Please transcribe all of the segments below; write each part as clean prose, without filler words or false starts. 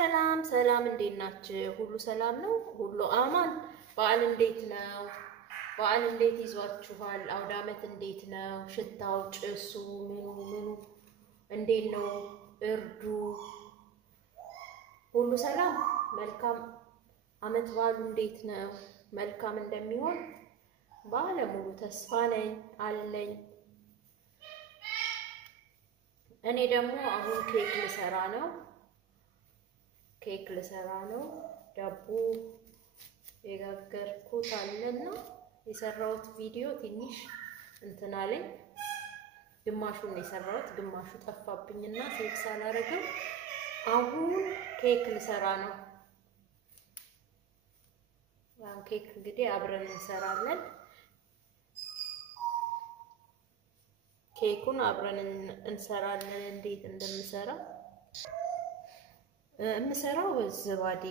ሰላም ሰላም እንዴት ናችሁ? ሁሉ ሰላም ነው? ሁሉ አማን? በዓል እንዴት ነው? በዓል እንዴት ይዟችኋል? አውደ ዓመት እንዴት ነው? ሽታው ጭሱ ምኑ እንዴት ነው? እርዱ ሁሉ ሰላም መልካም ዓመት በዓሉ እንዴት ነው? መልካም እንደሚሆን ባለሙሉ ተስፋ ነኝ አለኝ። እኔ ደግሞ አሁን ኬክ ልሰራ ነው ዳቦ የጋገርኩት አለና የሰራሁት ቪዲዮ ትንሽ እንትን አለኝ። ግማሹን የሰራሁት ግማሹ ጠፋብኝና ሴቭ ሳላደርገው አሁን ኬክ ልሰራ ነው። ኬክ እንግዲህ አብረን እንሰራለን። ኬኩን አብረን እንሰራለን። እንዴት እንደምሰራ የምሰራው ዝባዴ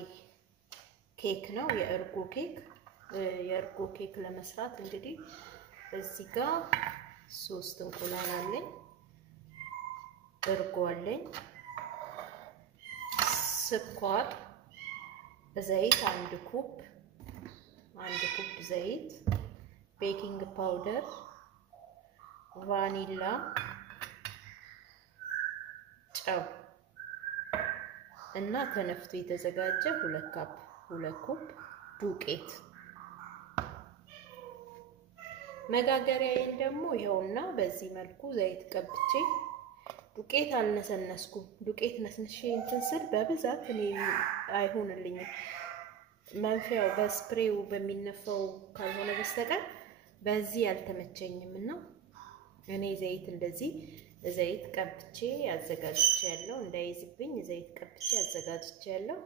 ኬክ ነው፣ የእርጎ ኬክ ለመስራት እንግዲህ እዚህ ጋር 3 እንቁላል አለኝ፣ እርጎ አለኝ፣ ስኳር፣ ዘይት 1 ኩብ ዘይት፣ ቤኪንግ ፓውደር፣ ቫኒላ፣ ጨው እና ተነፍቶ የተዘጋጀ 2 ኩብ ዱቄት። መጋገሪያዬን ደግሞ ይኸውና በዚህ መልኩ ዘይት ቀብቼ ዱቄት አልነሰነስኩም። ዱቄት ነስንሼ እንትን ስል በብዛት እኔ አይሆንልኝም። መንፊያው በስፕሬው በሚነፋው ካልሆነ በስተቀር በዚህ አልተመቸኝምና እኔ ዘይት ቀብቼ አዘጋጅቻለሁ። እንዳይዝብኝ ዘይት ቀብቼ አዘጋጅቻለሁ።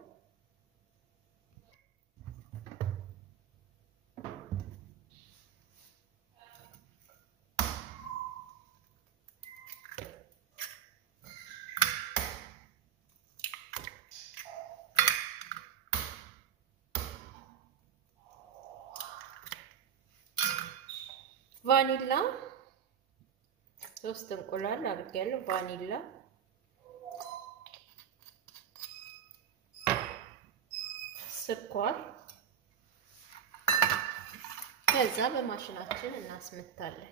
ቫኒላ 3 እንቁላል አድርጌያለሁ። ቫኒላ፣ ስኳር፣ ከዛ በማሽናችን እናስመታለን።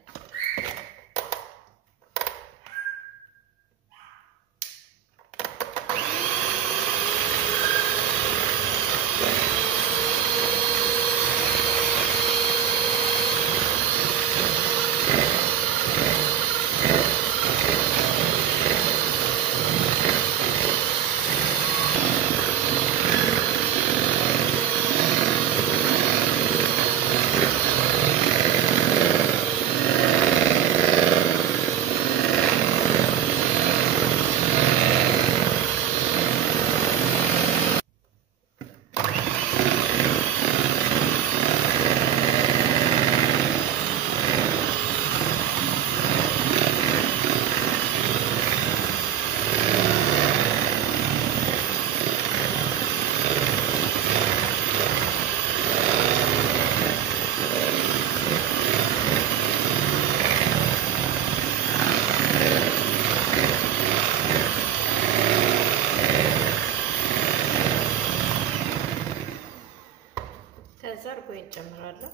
እርጎ እንጨምራለሁ።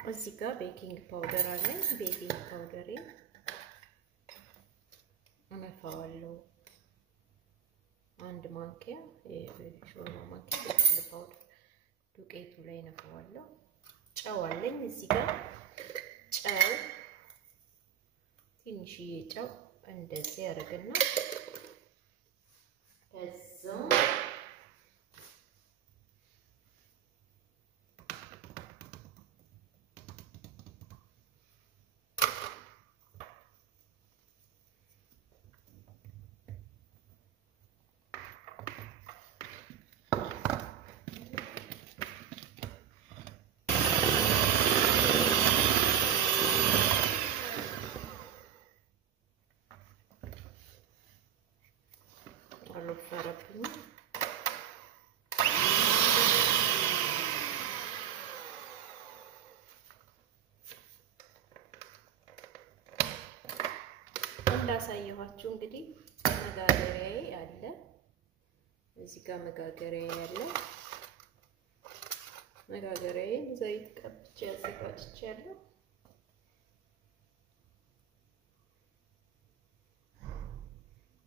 እዚህ ጋር ቤኪንግ ፓውደር አለኝ። ቤኪንግ ፓውደሬን አነፋዋለሁ። 1 ማንኪያ የሾርባ ማንኪያ ቤኪንግ ፓውደር ዱቄቱ ላይ አነፋዋለሁ። ጨው አለኝ እዚህ ጋር ጨው ትንሽዬ ጨው እንደዚህ ያደርግና ከዛ ላሳያችሁ እንግዲህ መጋገሪያዬ አለ እዚህ ጋር መጋገሪያዬ አለ መጋገሪያዬን ዘይት ቀብቼ አዘጋጅቻለሁ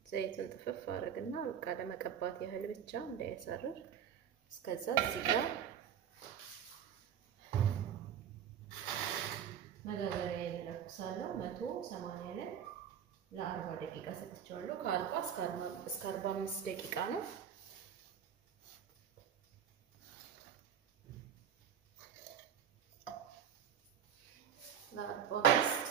ዘይቱን ጥፍፍ አረግና በቃ ለመቀባት ያህል ብቻ እንዳይሰረር እስከዛ እዚህ ጋር መጋገሪያዬን ለኩሳለሁ 180 ላይ ለ40 ደቂቃ ሰጥቻለሁ ከ40 እስከ 45 ደቂቃ ነው ለ45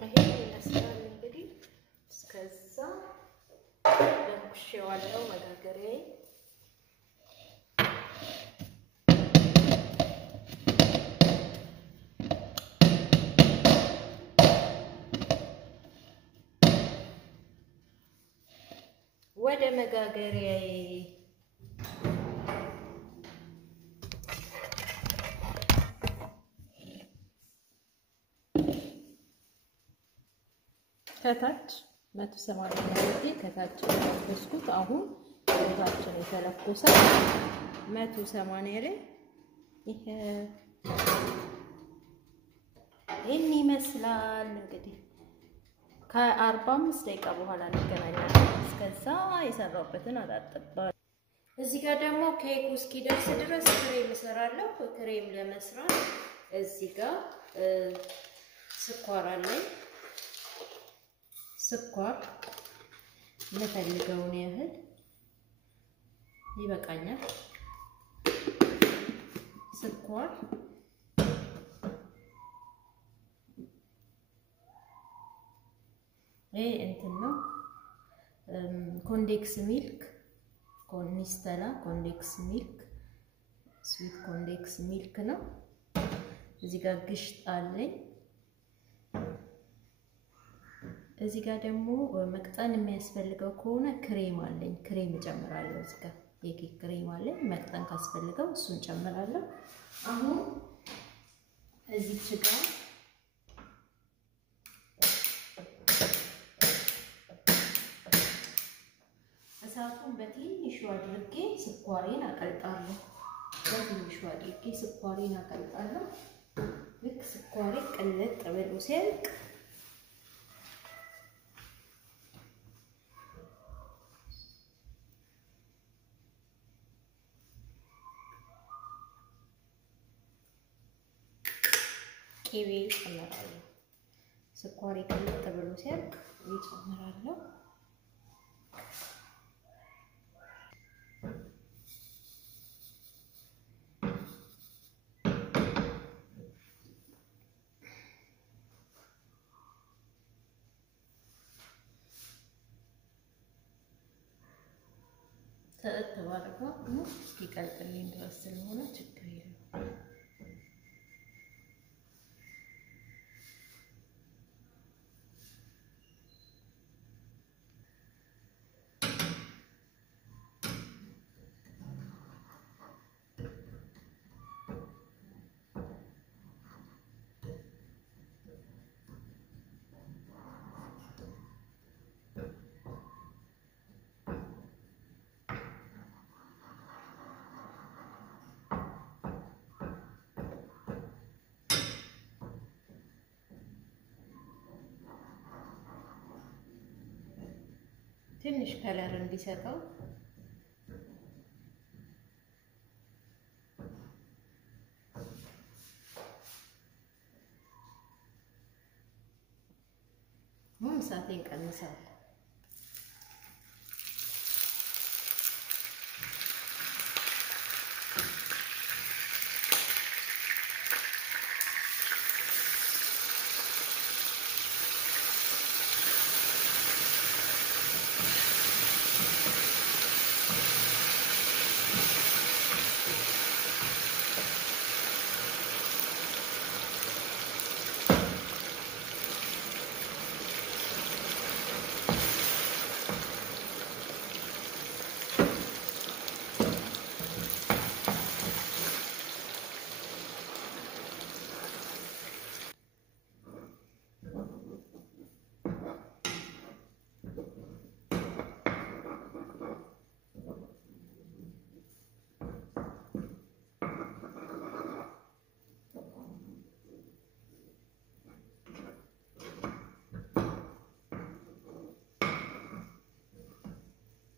ይሄ ይመስላል እንግዲህ እስከዛ ለኩሼዋለሁ መጋገሪያዬ ወደ መጋገሪያዬ ከታች 180 ከታች ለኩስኩት አሁን ከታችን የተለኮሰ 180 ላይ ይሄን ይመስላል እንግዲህ ከ45 ደቂቃ በኋላ እንገናኛለን እስከዛ የሰራሁበትን አጣጥባለሁ እዚህ ጋር ደግሞ ኬክ እስኪደርስ ድረስ ክሬም እሰራለሁ ክሬም ለመስራት እዚህ ጋር ስኳር አለኝ ስኳር ለፈልገውን ያህል ይበቃኛል ስኳር እንትን ነው ኮንዴክስ ሚልክ ኮንስተላ ኮንዴክስ ሚልክ ስዊት ኮንዴክስ ሚልክ ነው እዚህ ጋር ግሽጣ አለኝ እዚህ ጋር ደግሞ መቅጠን የሚያስፈልገው ከሆነ ክሬም አለኝ ክሬም እጨምራለሁ እዚህ ጋር የኬክ ክሬም አለኝ መቅጠን ካስፈልገው እሱን ጨምራለሁ አሁን እዚህ ጋር እሳቱን በትንሹ አድርጌ ስኳሬን አቀልጣለሁ በትንሹ አድርጌ ስኳሬን አቀልጣለሁ ልክ ስኳሬ ቅልጥ ብሎ ሲያልቅ ቅቤ ጨምራለሁ ስኳሬ ቅልጥ ብሎ ሲያልቅ ጨምራለሁ ተባረከ ነው እስኪቀልጥልኝ ድረስ ስለሆነ ችግር የለም ትንሽ ከለር እንዲሰጠው እሳቴን ቀንሳለሁ።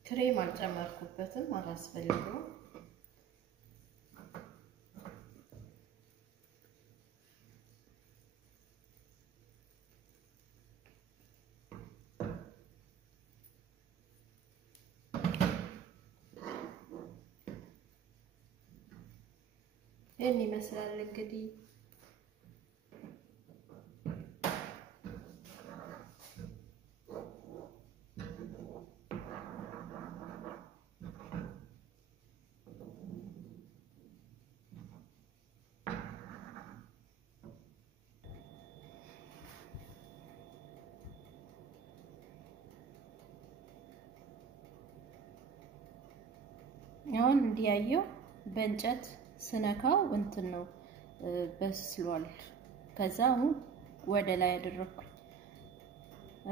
ክሬም አልጨመርኩበትም አላስፈልገውም። ይሄን ይመስላል እንግዲህ አሁን እንዲያየው በእንጨት ስነካው እንትን ነው በስሏል። ከዛ አሁን ወደ ላይ አደረኩኝ።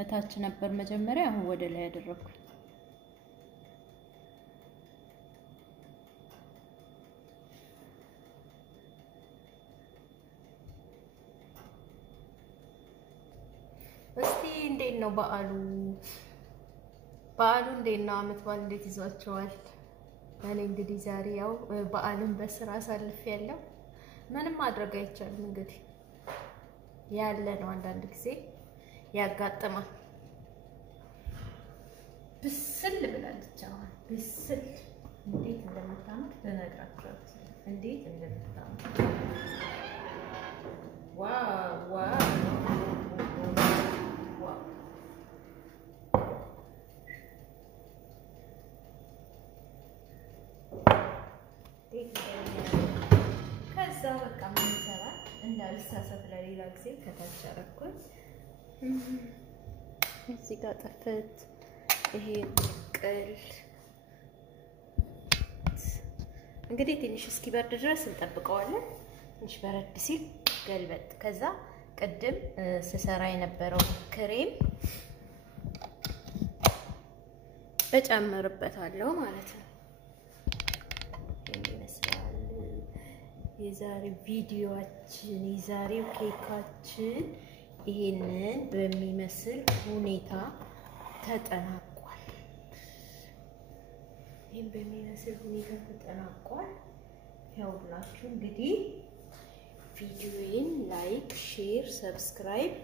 እታች ነበር መጀመሪያ፣ አሁን ወደ ላይ አደረኩኝ። እስቲ እንዴት ነው በዓሉ እንዴት ነው? አመት በዓል እንዴት ይዟቸዋል? እኔ እንግዲህ ዛሬ ያው በዓልን በስራ አሳልፌያለሁ። ምንም ማድረግ አይቻልም እንግዲህ ያለ ነው። አንዳንድ ጊዜ ያጋጥማል። ብስል ብላለች። አሁን ብስል እንዴት እንደምታምር ልነግራችሁ እንዴት እንደምታምር ዋው ዋው ከዛ በቃ ምን ይሰራል እንዳልሳሳት ለሌላ ጊዜ ከታች አደረኩት። እዚህ ጋር ጥፍት ይሄ ቅል እንግዲህ ትንሽ እስኪበርድ ድረስ እንጠብቀዋለን። ትንሽ በረድ ሲል ገልበጥ። ከዛ ቅድም ስሰራ የነበረው ክሬም እጨምርበታለሁ ማለት ነው። የዛሬው ቪዲዮአችን የዛሬው ኬካችን ይሄንን በሚመስል ሁኔታ ተጠናቋል። ይሄን በሚመስል ሁኔታ ተጠናቋል። ያውላችሁ እንግዲህ ቪዲዮዬን ላይክ፣ ሼር፣ ሰብስክራይብ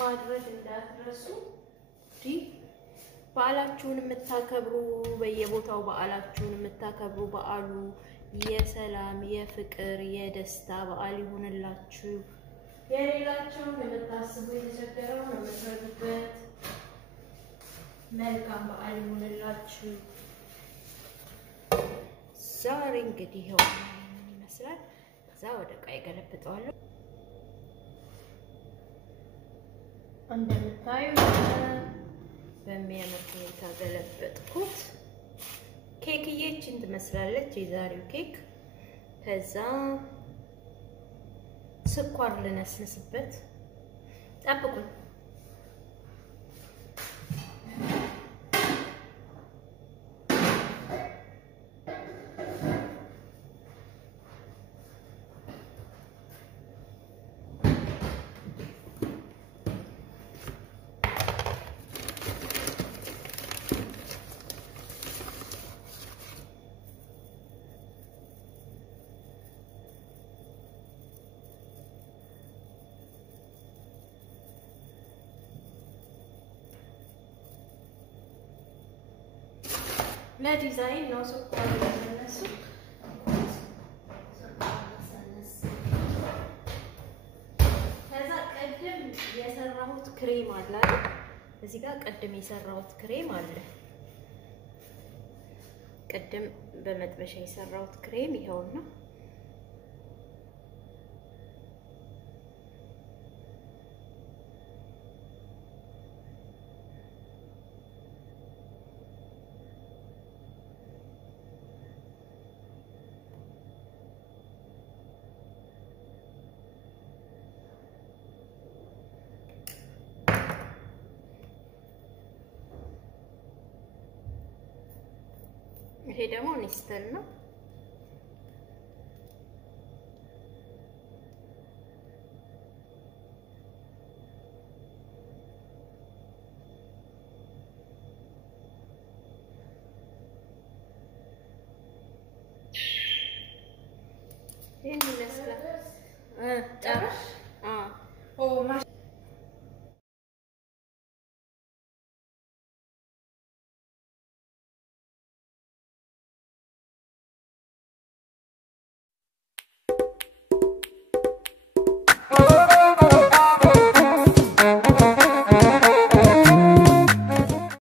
ማድረግ እንዳትረሱ። በዓላችሁን የምታከብሩ በየቦታው በዓላችሁን የምታከብሩ በዓሉ የሰላም፣ የፍቅር፣ የደስታ በዓል ይሁንላችሁ። የሌላቸውን የምታስቡ የተቸገረውን የምትረዱበት መልካም በዓል ይሁንላችሁ። ዛሬ እንግዲህ ይሄው ይመስላል። ከዛ ወደ ቃይ ገለብጠዋለሁ። እንደምታዩት በሚያምር ሁኔታ ገለበጥኩት። ኬክዬችን ትመስላለች የዛሬው ኬክ። ከዛ ስኳር ልነስንስበት። ጠብቁኝ። ለዲዛይን ነው ስኳር ለነሱ ከዛ ቀደም የሰራሁት ክሬም አለ አይደል እዚህ ጋር ቀደም የሰራሁት ክሬም አለ ቀደም በመጥበሻ የሰራሁት ክሬም ይሄውና ይሄ ደግሞ ኔስተል ነው ይሄን ይመስላል ጨርሽ